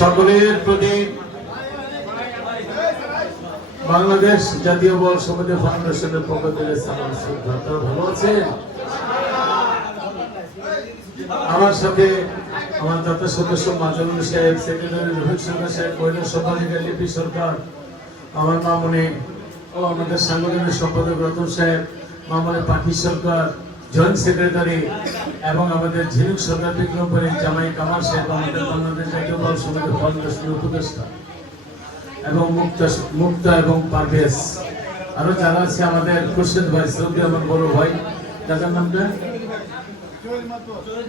সকলের প্রতি বাংলাদেশ জাতীয় বল সমিতি ফাউন্ডেশনের পক্ষ থেকে সালাম শ্রদ্ধা ভালো আছেন? আমার সাথে আমার জাতীয় সদস্য মাজনুল সাহেব সেক্রেটারি রোহিত সরকার সাহেব, মহিলা সভাধিকা লিপি সরকার, আমার মামনি আমাদের সাংগঠনিক সম্পাদক রতন সাহেব মামনি পাখি সরকার, জয়েন্ট সেক্রেটারি এবং আমাদের ঝিনুক সরকার বিক্রমপুরী জামাই কামাল সাহেব, আমাদের বাংলাদেশ জাতীয় বল সমিতি ফাউন্ডেশনের উপদেষ্টা এবং মুক্তা মুক্তা এবং পারভেজ। আরও যারা আছে, আমাদের খুরশেদ ভাই সৌদি আমার বড় ভাই দাদার নামটা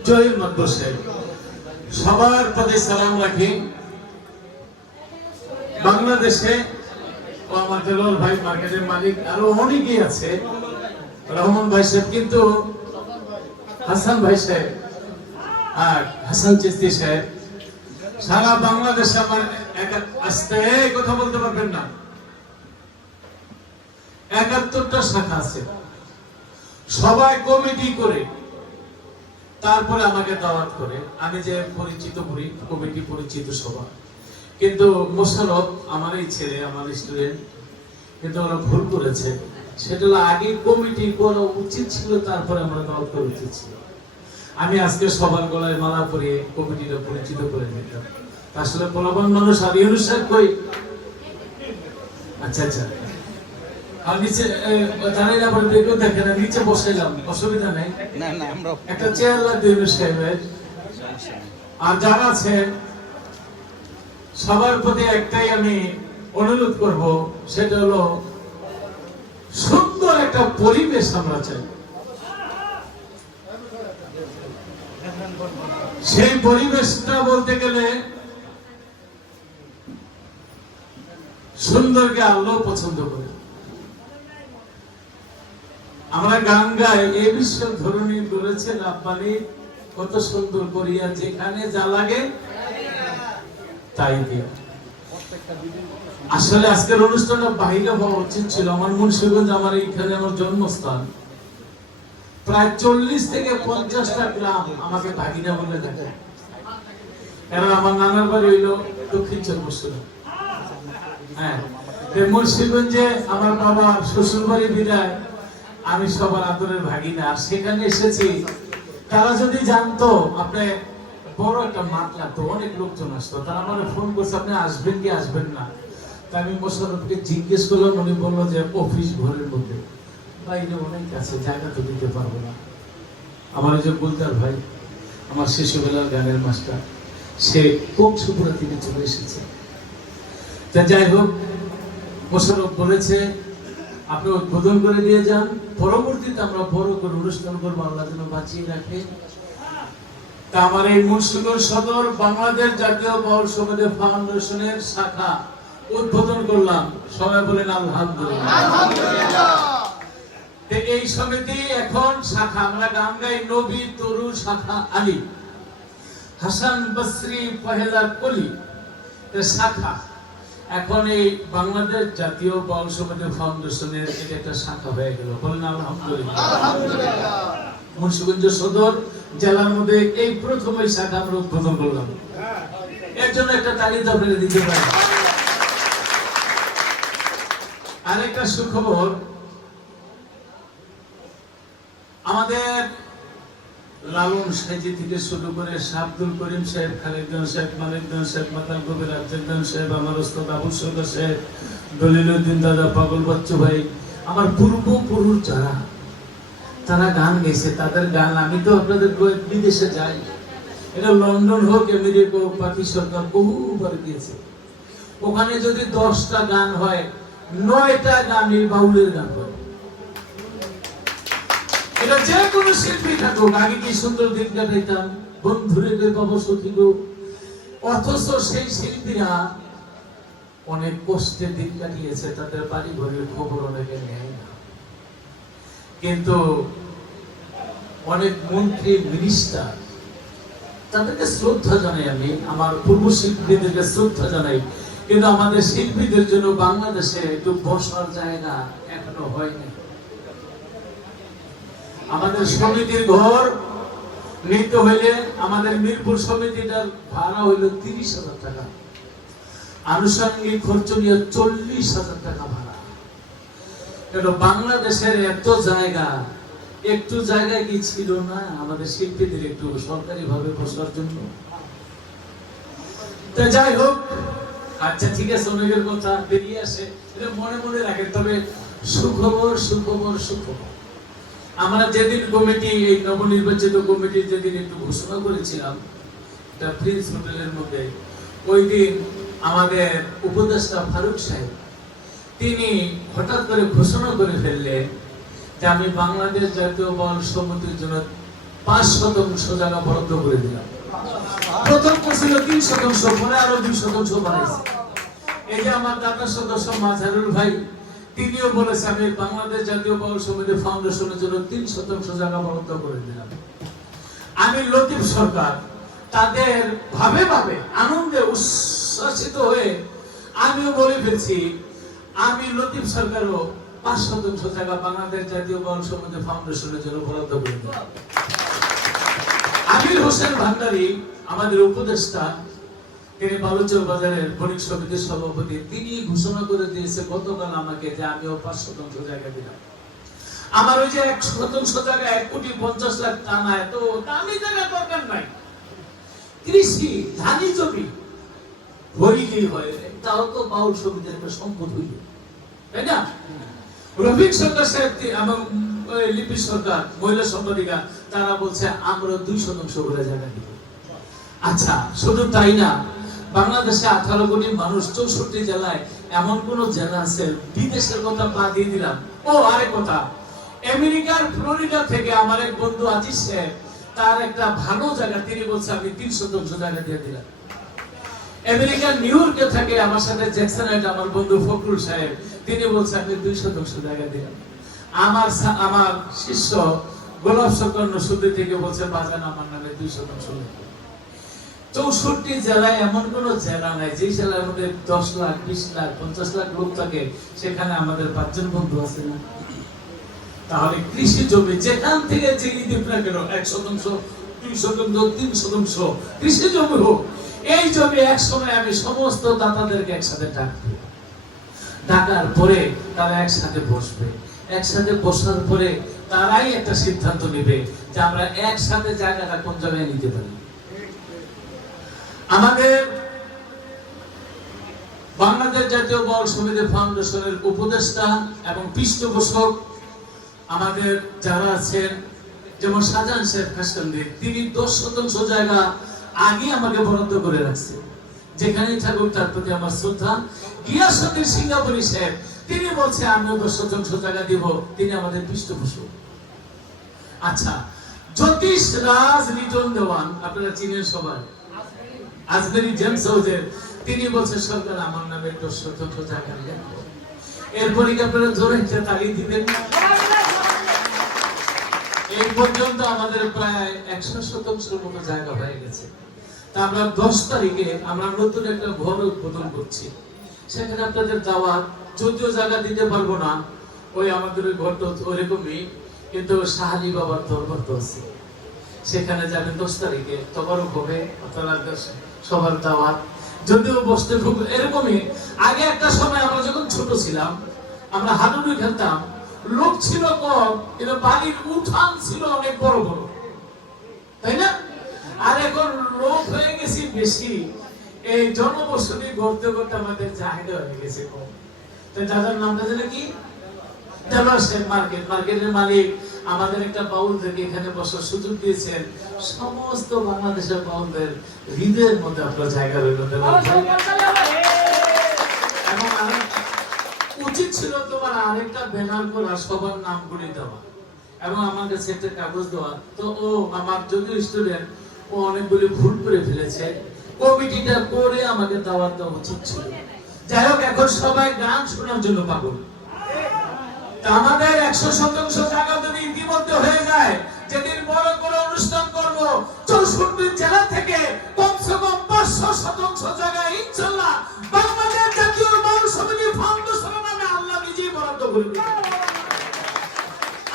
জহির মাদ্দর সাহেব। সবার প্রতি সালাম রাখি। বাংলাদেশে ও আমার দেলোয়ার ভাই মার্কেটের মালিক, আরও অনেকেই আছে। রহমান ভাই সাহেব কিন্তু হাসান ভাই সাহেব আর হাসান চিস্তি সাহেব। সারা আমার আস্তে কথা বলতে পারবেন না। একাত্তরটা শাখা আছে। সবাই কমিটি করে তারপরে আমাকে দাওয়াত করে। আমি যে পরিচিত করি, কমিটি পরিচিত সভা কিন্তু মোশারফ আমার এই ছেলে আমার স্টুডেন্ট কিন্তু ওরা ভুল করেছে। সেটা হলো আগে কমিটি করা উচিত ছিল তারপরে আমরা দাওয়াত করা উচিত ছিল। আমি আজকে সবার গলায় মালা পরিয়ে কমিটিটা পরিচিত করে দিতাম আসলে পোলাপান মানুষ আর ইউনুস সাহেব কই? আচ্ছা আচ্ছা। আর নিচে দাঁড়িয়ে না পরে দেখেও দেখে নিচে বসাইলাম অসুবিধা নেই। না না আমরা একটা চেয়ার লাগবে ইউনুস সাহেবের। আর যারা আছেন সবার প্রতি একটাই আমি অনুরোধ করব, সেটা হলো সুন্দর একটা পরিবেশ আমরা চাই। সেই পরিবেশটা বলতে গেলে সুন্দরকে আল্লাহ পছন্দ করে। আমরা গান গাই এই বিশ্ব ধরনী বলেছে রাব্বানি কত সুন্দর করিয়া যেখানে যা লাগে তাই দিয়া আসলে আজকের অনুষ্ঠানটা বাহিরে হওয়া উচিত ছিল। আমার মুন্সিগঞ্জ আমার এইখানে আমার জন্মস্থান। প্রায় চল্লিশ থেকে পঞ্চাশটা গ্রাম আমাকে ভাগিনা বলে দেখে আমার নানার বাড়ি হইল দক্ষিণ হ্যাঁ মুন্সিগঞ্জে আমার বাবা শ্বশুর বাড়ি বিদায়, আমি সবার আদরের ভাগিনা। আর সেখানে এসেছি। তারা যদি জানতো, আপনি বড় একটা মাঠ লাগতো অনেক লোকজন আসতো। তারা আমার ফোন করছে, আপনি আসবেন কি আসবেন না? তা আমি মোশারফকে জিজ্ঞেস করলাম, উনি বলল যে, অফিস ঘরের মধ্যে। বাইরে অনেক আছে, জায়গা তো দিতে পারব না। আমার যে গুলদার ভাই, আমার শিশুবেলার গানের মাস্টার, সে কংসপুরা থেকে চলে এসেছে? তা যাই হোক, মোশারফ বলেছে, আপনি উদ্বোধন করে দিয়ে যান, পরবর্তীতে আমরা বড় করে অনুষ্ঠান করব, আল্লাহ যেন বাঁচিয়ে রাখে। তা আমার এই মুন্সিগঞ্জ সদর বাংলাদেশ জাতীয় বল সমিতি ফাউন্ডেশনের শাখা উদ্বোধন করলাম। সবাই বলেন আলহামদুলিল্লাহ। এই সমিতি এখন শাখা আমরা গান গাই নবী তরু শাখা আলী। হাসান বসরি পহেলা কলি শাখা। এখন এই বাংলাদেশ জাতীয় বল সমিতি ফাউন্ডেশনের এটা একটা শাখা হয়ে গেল। বলেন আলহামদুলিল্লাহ। মুন্সিগঞ্জ সদর জেলার মধ্যে এই প্রথম এই শাখা আমরা উদ্বোধন করলাম। এর জন্য একটা তালিকা আপনারা দিতে পারেন। আরেকটা সুখবর, আমাদের লালন সাইজি থেকে শুরু করে আব্দুল করিম সাহেব খালিদান সাহেব মালিকদান সাহেব, মাতাল কবির আফজাদান সাহেব, আমার ওস্তাদ আবুল সাহেব দলিলউদ্দিন দাদা, পাগল বাচ্চু ভাই, আমার পূর্বপুরুষ যারা তারা গান গেছে, তাদের গান, আমি তো আপনাদের বিদেশে যাই। এটা লন্ডন হোক, আমেরিকা হোক পাকি সরকার বহুবার গিয়েছে ওখানে যদি দশটা গান হয়, নয়টা গান এই বাউলের গান হয়। এটা যে কোনো শিল্পী থাকুক, আগে কি সুন্দর দিন কাটাইতাম বন্ধুরে পাবো সখী অথচ সেই শিল্পীরা অনেক কষ্টে দিন কাটিয়েছে, তাদের বাড়ি ঘরের খবর অনেকে নেয় না। কিন্তু অনেক মন্ত্রী মিনিস্টার তাদেরকে শ্রদ্ধা জানাই আমি, আমার পূর্ব শিল্পীদেরকে শ্রদ্ধা জানাই। কিন্তু আমাদের শিল্পীদের জন্য বাংলাদেশে একটু বসার জায়গা এখনও হয়নি। আমাদের সমিতির ঘর নিতে হইলে আমাদের মিরপুর সমিতিটার ভাড়া হইল তিরিশ হাজার টাকা। আনুষঙ্গিক খরচ নিয়ে চল্লিশ হাজার টাকা ভাড়া। এটা বাংলাদেশের এত জায়গা একটু জায়গা কি ছিল না? আমাদের শিল্পীদের একটু সরকারি ভাবে বসার জন্য। যাই হোক আচ্ছা ঠিক আছে, অনেকের কথা বেরিয়ে আসে। এটা মনে মনে রাখেন, তবে সুখবর সুখবর সুখবর। আমরা যেদিন কমিটি, এই নবনির্বাচিত কমিটির যেদিন একটু ঘোষণা করেছিলাম, এটা প্রিন্স হোটেলের মধ্যে, ওই দিন আমাদের উপদেষ্টা ফারুক সাহেব, তিনি হঠাৎ করে ঘোষণা করে ফেললেন যে আমি বাংলাদেশ জাতীয় বল সমিতির জন্য পাঁচ শতাংশ জায়গা বরাদ্দ করে দিলাম। প্রথম ছিল তিন শতাংশ, পরে আরও দুই শতাংশ বাড়াইছে। এই যে আমার দাদা সদস্য মাঝারুল ভাই, তিনিও বলেছে, আমি বাংলাদেশ জাতীয় বল সমিতি ফাউন্ডেশনের জন্য তিন শতাংশ জায়গা বরাদ্দ করে দিলাম। আমি লতিফ সরকার, তাদের ভাবে ভাবে, আনন্দে উচ্ছ্বাসিত হয়ে আমিও বলে ফেলছি, আমি লতিফ সরকারও পাঁচ শতাংশ জায়গা বাংলাদেশ জাতীয় সমিতি ফাউন্ডেশনের জন্য বরাদ্দ করে আমির হোসেন ভান্ডারী, আমাদের উপদেষ্টা, তিনি বালুচর বাজারের বণিক সমিতির সভাপতি, তিনি ঘোষণা করে দিয়েছে গতকাল আমাকে যে আমিও পাঁচ শতাংশ জায়গা দিলাম। আমার ওই যে এক শতাংশ জায়গা এক কোটি পঞ্চাশ লাখ টানা এত দামি জায়গা দরকার নাই। কৃষি, ধানি জমি, হইলেই হয়, তাও তো বাউল সমিতির একটা সম্পদ হইল। তাই না? রফিক সরকার সাহেব এবং লিপি সরকার মহিলা সম্পাদিকা, তারা বলছে, আমরা দুই শতাংশ করে জায়গা দিব আচ্ছা শুধু তাই না, বাংলাদেশে আঠারো কোটি মানুষ চৌষট্টি জেলায় এমন কোন জেলা আছে, বিদেশের কথা বাদ দিয়ে দিলাম। ও, আরেক কথা, আমেরিকার ফ্লোরিডা থেকে আমার এক বন্ধু আজিজ সাহেব, তার একটা ভালো জায়গা, তিনি বলছে, আমি তিন শতাংশ জায়গা দিয়ে দিলাম। আমেরিকার নিউ ইয়র্কে থাকে, আমার সাথে জ্যাকসন হাইট আমার বন্ধু ফখরুল সাহেব। তিনি বলছে আমি দুই শতাংশ জায়গা দিলাম আমার আমার শিষ্য গোলাপ সরকার নসুদ্দি থেকে বলছে, বাজান, আমার নামে দুই শতাংশ চৌষট্টি জেলায় এমন কোন জেলা নাই যে জেলার মধ্যে দশ লাখ, বিশ লাখ, পঞ্চাশ লাখ লোক থাকে, সেখানে আমাদের পাঁচজন বন্ধু আছে না? তাহলে কৃষি জমি, যেখান থেকে না কেন, এক শতাংশ, দুই শতাংশ, তিন শতাংশ, কৃষি জমি হোক এই জমি এক সময় আমি সমস্ত দাতাদেরকে একসাথে ডাকবো ডাকার পরে তারা একসাথে বসবে। একসাথে বসার পরে তারাই একটা সিদ্ধান্ত নেবে যে আমরা একসাথে জায়গাটা কোন জায়গায় নিতে পারি। আমাদের বাংলাদেশ জাতীয় বল সমিতি ফাউন্ডেশনের উপদেষ্টা এবং পৃষ্ঠপোষক আমাদের যারা আছেন, যেমন শাহজাহান শেখ খাসকান্দি, তিনি দশ শতাংশ জায়গা আগে আমাকে বরাদ্দ করে রাখছে। যেখানেই থাকুক, তার প্রতি আমার শ্রদ্ধা। গিয়াসুদ্দিন সিঙ্গাপুরি সাহেব, তিনি বলছে, আমিও দশ শতাংশ জায়গা দিব। তিনি আমাদের পৃষ্ঠপোষক। আচ্ছা জ্যোতিষ রাজ লিটন দেওয়ান, আপনারা চিনেন সবাই? আজমেরি জেমস হাউজের, তিনি বলছে, সরকার আমার নামে দশ শতাংশ লেখো। এরপরে কি আপনারা জোরে একটা তালি দিবেন এই পর্যন্ত আমাদের প্রায় একশো শতাংশের মতো জায়গা হয়ে গেছে। তা আমরা দশ তারিখে আমরা নতুন একটা ঘর উদ্বোধন করছি। সেখানে আপনাদের দাওয়াত যদিও জায়গা দিতে পারব না, ওই আমাদের ওই ঘরটা ওরকমই কিন্তু শাহালি বাবার দরবার তো আছে সেখানে যাবেন দশ তারিখে তবরক হবে আপনারা সবার দাওয়াত। যদিও বসতে খুব এরকমই। আগে একটা সময় আমরা যখন ছোট ছিলাম, আমরা হাডুডু খেলতাম লোক ছিল কম, কিন্তু বাড়ির উঠান ছিল অনেক বড় বড়। তাই না? আর এখন লোক হয়ে গেছি বেশি। এই জনবসতি গড়তে গড়তে আমাদের চাহিদা হয়ে গেছে কম। তো দাদার নামটা কি? মার্কেট। মার্কেটের মালিক আমাদের একটা বাউল থেকে এখানে বসার সুযোগ দিয়েছেন। সমস্ত বাংলাদেশের বাউলদের হৃদয়ের মধ্যে আপনার জায়গা রইল। উচিত ছিল তোমার আরেকটা ব্যানার করা সবার নাম করে দেওয়া এবং আমার কাছে কাগজ দেওয়া। তো ও আমার যদিও স্টুডেন্ট ও অনেকগুলি ভুল করে ফেলেছে। কমিটিটা করে আমাকে দাওয়াত দেওয়া উচিত ছিল। যাই হোক, এখন সবাই গান শোনার জন্য পাগল। আমাদের একশো শতাংশ জায়গা যদি ইতিমধ্যে হয়ে যায়, যেদিন বড় করে অনুষ্ঠান করব, চৌষট্টি জেলা থেকে কমসে কম পাঁচশো শতাংশ জায়গায় ইনশাল্লাহ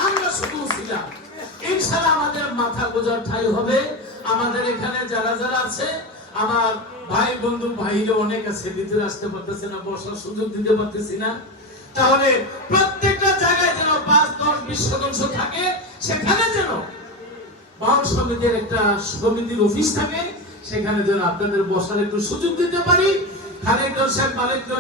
আমরা শুধু ছিলাম আমাদের মাথা গোজার ঠাই হবে। আমাদের এখানে যারা যারা আছে, আমার ভাই বন্ধু অনেক আছে, ভিতরে আসতে পারতেছে না, বসার সুযোগ দিতে পারতেছি না। তাহলে প্রত্যেকটা জায়গায় যেন পাঁচ, দশ, বিশ শতাংশ থাকে, সেখানে যেন বাউল সমিতির একটা সমিতির অফিস থাকে, সেখানে যেন আপনাদের বসার একটু সুযোগ দিতে পারি। সাহেব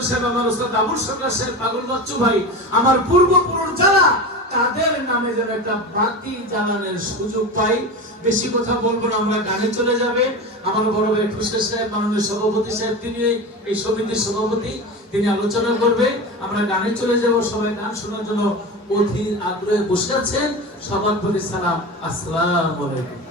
সাহেব, আমার সরকার সাহেব, পাগল ভাই, আমার পূর্বপুরুষ যারা, তাদের নামে যেন একটা বাতি জ্বালানোর সুযোগ পাই। বেশি কথা বলব না, আমরা গানে চলে যাবে। আমার বড় ভাই খুশে সাহেব, মাননীয় সভাপতি সাহেব, তিনি এই সমিতির সভাপতি, তিনি আলোচনা করবে। আমরা গানে চলে যাব, সবাই গান শোনার জন্য অধীর আগ্রহে বসে আছেন। সবার প্রতি সালাম, আসসালামু আলাইকুম।